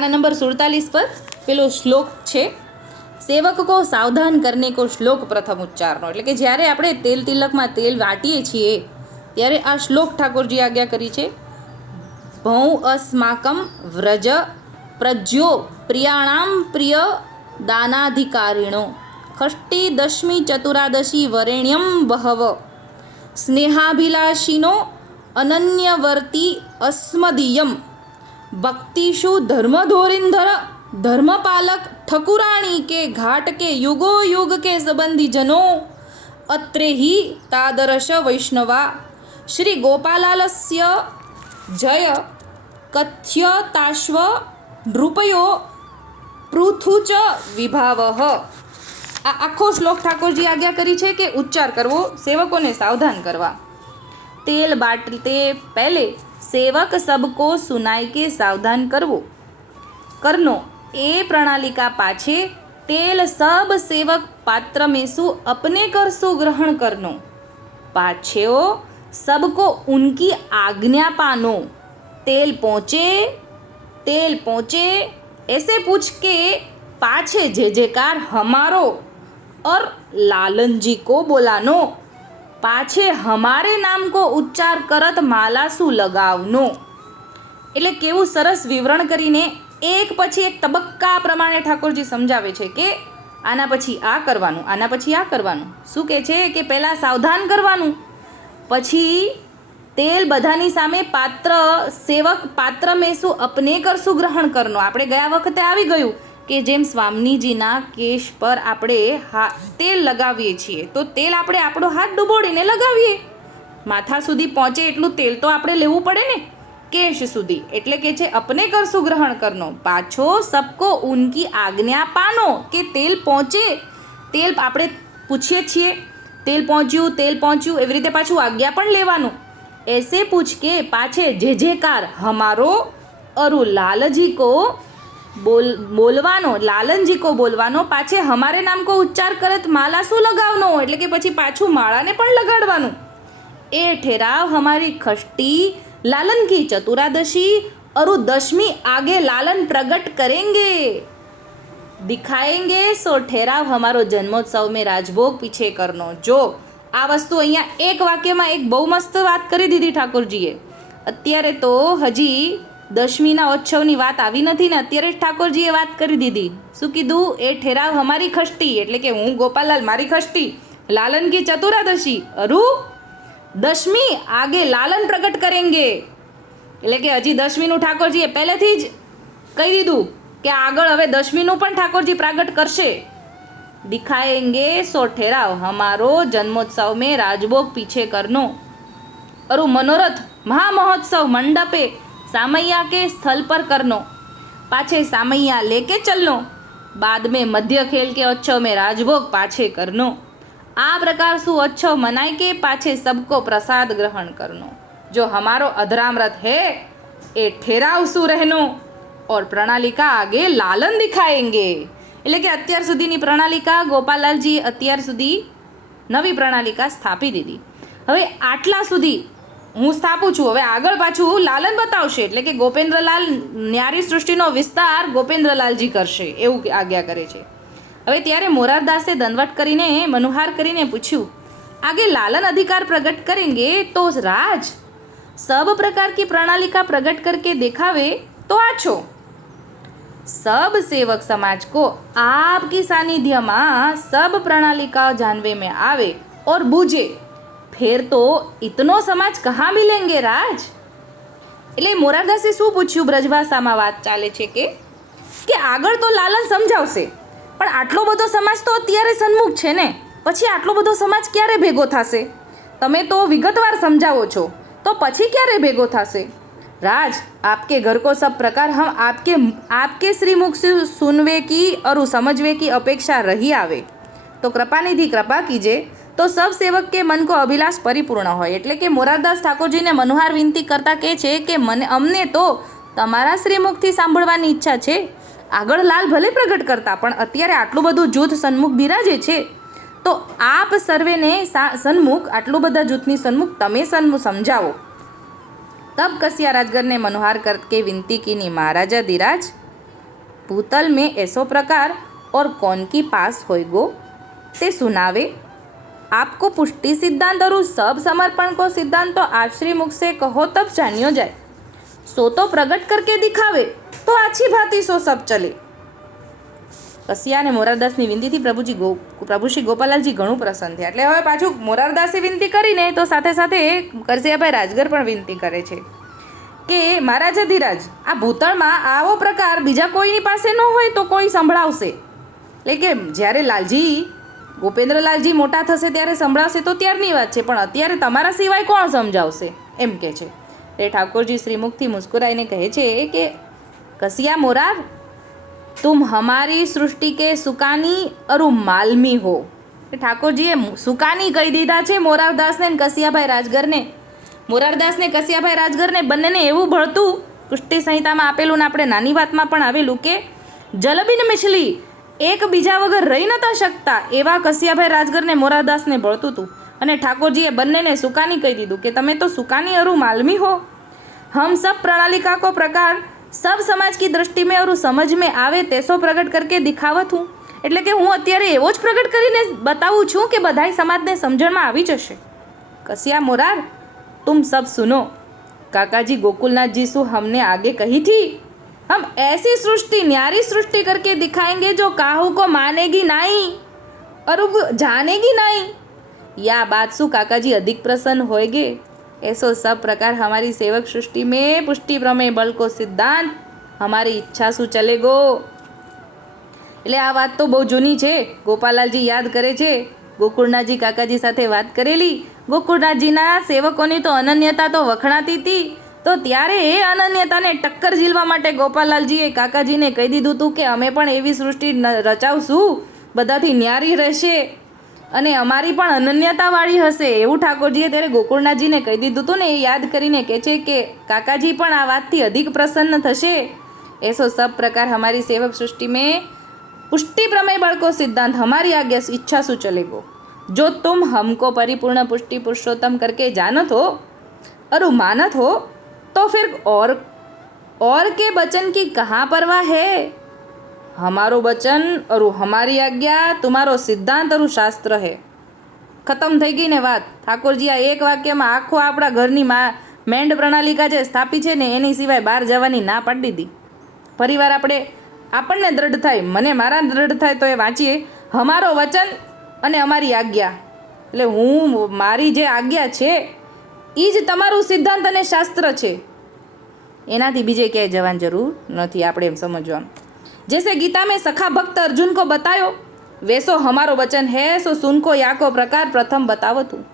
પાના નંબર સુડતાલીસ પર પેલો શ્લોક છે સેવક કો સાવધાન કરને કો શ્લોક પ્રથમ ઉચ્ચારનો. એટલે કે જ્યારે આપણે તેલ તિલકમાં તેલ વાટીએ છીએ, ત્યારે આ શ્લોક ઠાકોરજી આજ્ઞા કરી છે, ભૌ અસ્માકમ વ્રજ પ્રજ્યો પ્રિયાણામ પ્રિય દાનાધિકારીણો. ષષ્ઠી દશમી ચતુરાદશી વરેણ્યમ બહવ. સ્નેહાભિલાષીનો અનન્યવર્તી અસ્મદીયમ. ભક્તિશુ ધર્મધોરીંધર, ધર્મપાલક, ઠકુરાણી કે ઘાટ કે યુગો યુગ કે સંબંધી જનો અત્રે હિ તાદરશ વૈષ્ણવા. શ્રી ગોપાલાલસ્ય, જય કથ્યતાશ્વ નૃપયો પૃથુચ વિભાવ. આ આખો શ્લોક ઠાકોરજી આજ્ઞા કરી છે કે ઉચ્ચાર કરવો, સેવકોને સાવધાન કરવા. તેલ બાટતે પહેલે સેવક સબકો સુનાઈ કે સાવધાન કરવો કરનો એ પ્રણાલિકા પાછે તેલ સબ સેવક પાત્ર में सु अपने कर सु ग्रहण करनो पाछेओ सबको उनकी आज्ञा पानो तेल पहुँचे तेल पहुँचे ऐसे पूछ के पाछे जे जेकार हमारो और लालन जी को बोलानो પાછે હમારે નામ કો ઉચ્ચાર કરત માલાસુ લગાવનો. એટલે કેવું સરસ વિવરણ કરીને એક પછી એક તબક્કા પ્રમાણે ઠાકોરજી સમજાવે છે કે આના પછી આ કરવાનું, આના પછી આ કરવાનું. શું કહે છે કે પહેલાં સાવધાન કરવાનું, પછી તેલ બધાની સામે પાત્ર સેવક પાત્ર મેં શું અપને કરશું ગ્રહણ કરનો. આપણે ગયા વખતે આવી ગયું. કે જેમ સ્વામીજીના કેશ પર આપણે હા, તેલ લગાવીએ છીએ, તો તેલ આપણે આપણો હાથ ડૂબોડીને લગાવીએ. માથા સુધી પહોંચે એટલું તેલ તો આપણે લેવું પડે ને, કેશ સુધી. એટલે કે છે, અપને કરશું ગ્રહણ કરનો. પાછો સબકો ઉનકી આજ્ઞા પાનો કે તેલ પહોંચે. તેલ આપણે પૂછીએ છીએ, તેલ પહોંચ્યું તેલ પહોંચ્યું. એવી રીતે પાછું આજ્ઞા પણ લેવાનું. એસે પૂછ કે, પાછે જે જે કાર, હમારો અરુ લાલજી કો બોલ, બોલવાનો લાલનજી કો બોલવાનો, પાછે હમારે નામ કો ઉચ્ચાર કરત, માલા શું લગાવનો? એટલે કે પછી પાછું માળાને પણ લગાડવાનું. એ ઠેરાવ હમારી ખષ્ટી, લાલન કી ચતુરાદશી, અરુ દશમી આગે લાલન પ્રગટ કરેંગે. દિખાએંગે સો ઠેરાવ હમારો જન્મોત્સવ મેં રાજભોગ પીછે કરનો. જો, આ વસ્તુ અહીંયા એક વાક્યમાં એક બહુ મસ્ત વાત કરી દીધી ઠાકોરજીએ. અત્યારે તો હજી દશમીના ઉત્સવની વાત આવી નથી ને, અત્યારે જ ઠાકોરજીએ વાત કરી દીધી. શું કીધું? એ ઠેરાવ અમારી ખષ્ટી, એટલે કે હું ગોપાલાલ મારી ખષ્ટી. લાલન કી ચતુરાદશી. અરુ, દશમી આગે લાલન પ્રગટ કરેંગે. એટલે કે હજી દશમીનું ઠાકોરજીએ પહેલેથી જ કહી દીધું કે આગળ હવે દશમીનું પણ ઠાકોરજી પ્રાગટ કરશે. દિખાએંગે સો ઠેરાવ, હમારો જન્મોત્સવ મેં રાજભોગ પીછે કરનો. અરુ, મનોરથ મહામહોત્સવ મંડપે सामैया के स्थल पर करनो पाछे सामैया लेके चलनो बाद में मध्य खेल के उत्सव में राजभोग पाछे करनो આ પ્રકાર શું उत्सव मनाए के पाछे सबको प्रसाद ग्रहण करनो जो हमारो अधराम रथ है ए ठेराव શું રહેનો और પ્રણાલિકા આગે લાલન દિખાએંગે એટલે કે અત્યાર સુધીની પ્રણાલિકા ગોપાલાલજી અત્યાર સુધી નવી પ્રણાલિકા સ્થાપી દીધી હવે આટલા સુધી હું સ્થાપું છું. હવે આગળ પાછું લાલન બતાવશે. એટલે કે ગોપેન્દ્રલાલ ન્યારી સૃષ્ટિનો વિસ્તાર ગોપેન્દ્રલાલજી કરશે. એવું આજ્ઞા કરે છે. હવે ત્યારે મોરારદાસે દંડવટ કરીને મનુહાર કરીને પૂછ્યું, આગે લાલન અધિકાર પ્રગટ કરેંગે તો રાજ? સબ પ્રકાર કી પ્રણાલિકા પ્રગટ કરકે દેખાવે તો આ છો? સબ સેવક સમાજ કો આપકી સાનિધ્યમાં સબ પ્રણાલિકા જાનવે મેં આવે ઓર બુજે. ફેર તો ઇતનો સમાજ કહા મિલેંગે, રાજ? એટલે મોરારદાસે શું પૂછ્યું? બ્રજભાષામાં વાત ચાલે છે કે કે આગળ તો લાલન સમજાવશે, પણ આટલો બધો સમાજ તો અત્યારે સન્મુખ છે ને? પછી આટલો બધો સમાજ ક્યારે ભેગો થશે? તમે તો વિગતવાર સમજાવો છો, તો પછી ક્યારે ભેગો થશે? રાજ, આપકે ઘર કો સબ પ્રકાર હમ આપકે આપકે શ્રીમુખ સુનવે કી, અરુ સમજવે કી અપેક્ષા રહી આવે. તો કૃપાનિધિ કૃપા કીજે તો સબ સેવક કે મન કો અભિલાષ પરિપૂર્ણ હોય. એટલે કે મોરારદાસ ઠાકોરજીને મનોહાર વિનંતી કરતા કહે છે કે, મને અમને તો તમારા શ્રીમુખથી સાંભળવાની ઈચ્છા છે. આગળ લાલ ભલે પ્રગટ કરતા, પણ અત્યારે આટલું બધું જૂથ સન્મુખ બિરાજે છે. તો આપ સર્વેને સન્મુખ, આટલું બધા જૂથની સન્મુખ તમે સન્મુખ સમજાવો. તબ કસિયા રાજગરને મનોહાર કર, કે વિનતી કીની, મહારાજા ધીરાજ, ભૂતલ મેં એસો પ્રકાર ઓર કોન કી પાસ હોય ગો. તે સુનાવે. आपको पुष्टि सिद्धांत और उस सब समर्पण को सिद्धांत तो आप श्री मुख से कहो तब जानियो जाए सो तो प्रगट करके दिखावे तो अच्छी भांति सो सब चले કસિયા અને મોરારદાસની વિનંતીથી પ્રભુજી ગો પ્રભુ શ્રી ગોપાલાલજી ઘણું પ્રસન્ન થયા એટલે હવે પાછું મોરારદાસે વિનંતી કરીને તો સાથે સાથે કરસિયાભાઈ રાજગર પણ વિનંતી કરે છે કે મહારાજ અધિરાજ આ ભૂતળમાં આવો પ્રકાર બીજા કોઈની પાસે ન હોય તો કોઈ સંભળાવશે એટલે કે જ્યારે લાલજી ગોપેન્દ્રલાલજી મોટા થશે ત્યારે સંભળાવશે તો ત્યારની વાત છે, પણ અત્યારે તમારા સિવાય કોણ સમજાવશે? એમ કે છે. એ ઠાકોરજી શ્રીમુખથી મુસ્કુરાઈને કહે છે કે, કસિયા મોરાર, તુમ હમારી સૃષ્ટિ કે સુકાની અરુ માલમી હો. એ ઠાકોરજીએ સુકાની કહી દીધા છે મોરારદાસને કસિયાભાઈ રાજગરને. મોરારદાસને કસિયાભાઈ રાજગરને બંનેને એવું ભળતું, કુષ્ટી સંહિતામાં આપેલું ને આપણે નાની વાતમાં પણ આવેલું કે, જલબીન મિછલી એકબીજા વગર રહી નતા શકતા, એવા કસિયાભાઈ રાજગરને મોરાદાસને ભળતું હતું અને ઠાકોરજીએ બંનેને સુકાની કહી દીધું કે, તમે તો સુકાની અરુ માલમી હો. હમ સબ પ્રણાલિકા કો પ્રકાર, સબ સમાજ કી દ્રષ્ટિ મેં અરુ સમજ મેં આવે તેસો પ્રગટ કરકે દિખાવત હું. એટલે કે હું અત્યારે એવો જ પ્રગટ કરીને બતાવું છું કે બધાય સમાજને સમજણમાં આવી જશે. કસિયા મોરાર, તુમ સબ સુનો. કાકાજી ગોકુલનાથજી શું હમને આગે કહી થી हम ऐसी सृष्टि न्यारी सृष्टि करके दिखाएंगे जो काहू को मानेगी नहीं और वो जानेगी नहीं या बात सु काकाजी अधिक प्रसन्न होएगे ऐसो सब प्रकार हमारी सेवक सृष्टि में पुष्टि प्रमेय बल को सिद्धांत हमारी इच्छा सु चलेगो એટલે આ વાત તો બહુ જૂની છે ગોપાલાલજી યાદ કરે છે ગોકુળનાથજી કાકાજી સાથે વાત કરેલી ગોકુળનાથજીના સેવકોની તો અનન્યતા તો વખણાતી હતી તો ત્યારે એ અનન્યતાને ટક્કર ઝીલવા માટે ગોપાલાલજીએ કાકાજીને કહી દીધું હતું કે અમે પણ એવી સૃષ્ટિ રચાવશું, બધાથી ન્યારી રહેશે. અને અમારી પણ અનન્યતાવાળી હશે, એવું ઠાકોરજીએ ત્યારે ગોકુળનાથજીને કહી દીધું હતું ને એ યાદ કરીને કહે છે કે કાકાજી પણ આ વાતથી અધિક પ્રસન્ન થશે. એસો સબ પ્રકાર અમારી સેવક સૃષ્ટિ મેં પુષ્ટિ પ્રમેય બળકો સિદ્ધાંત હમારી આજ્ઞા ઈચ્છા શું ચલે ગો જો તુમ હમકો પરિપૂર્ણ પુષ્ટિ પુરુષોત્તમ કરકે જાનત હો, અરુ માનત હો तो फिर और और के वचन की कहाँ परवाह है हमारो वचन और हमारी आज्ञा तुम्हारो सिद्धांत और शास्त्र है ખતમ થઈ ગઈ ને વાત ઠાકોરજી આ એક વાક્યમાં આખો આપણા ઘરની મા મેન્ડ પ્રણાલિકા જે સ્થાપી છે ને એની સિવાય બહાર જવાની ના પાડી દીધી ફરીવાર આપણે આપણને દ્રઢ થાય મને મારા દ્રઢ થાય તો એ વાંચીએ અમારો વચન અને અમારી આજ્ઞા એટલે હું મારી જે આજ્ઞા છે એ જ તમારું સિદ્ધાંત અને શાસ્ત્ર છે. એનાથી બીજે ક્યાંય જવાની જરૂર નથી, આપણે એમ સમજવાનું. જેસે ગીતા મેં સખા ભક્ત અર્જુન કો બતાયો, વેસો હમારો વચન હે, સો સુનકો યાકો પ્રકાર પ્રથમ બતાવો તું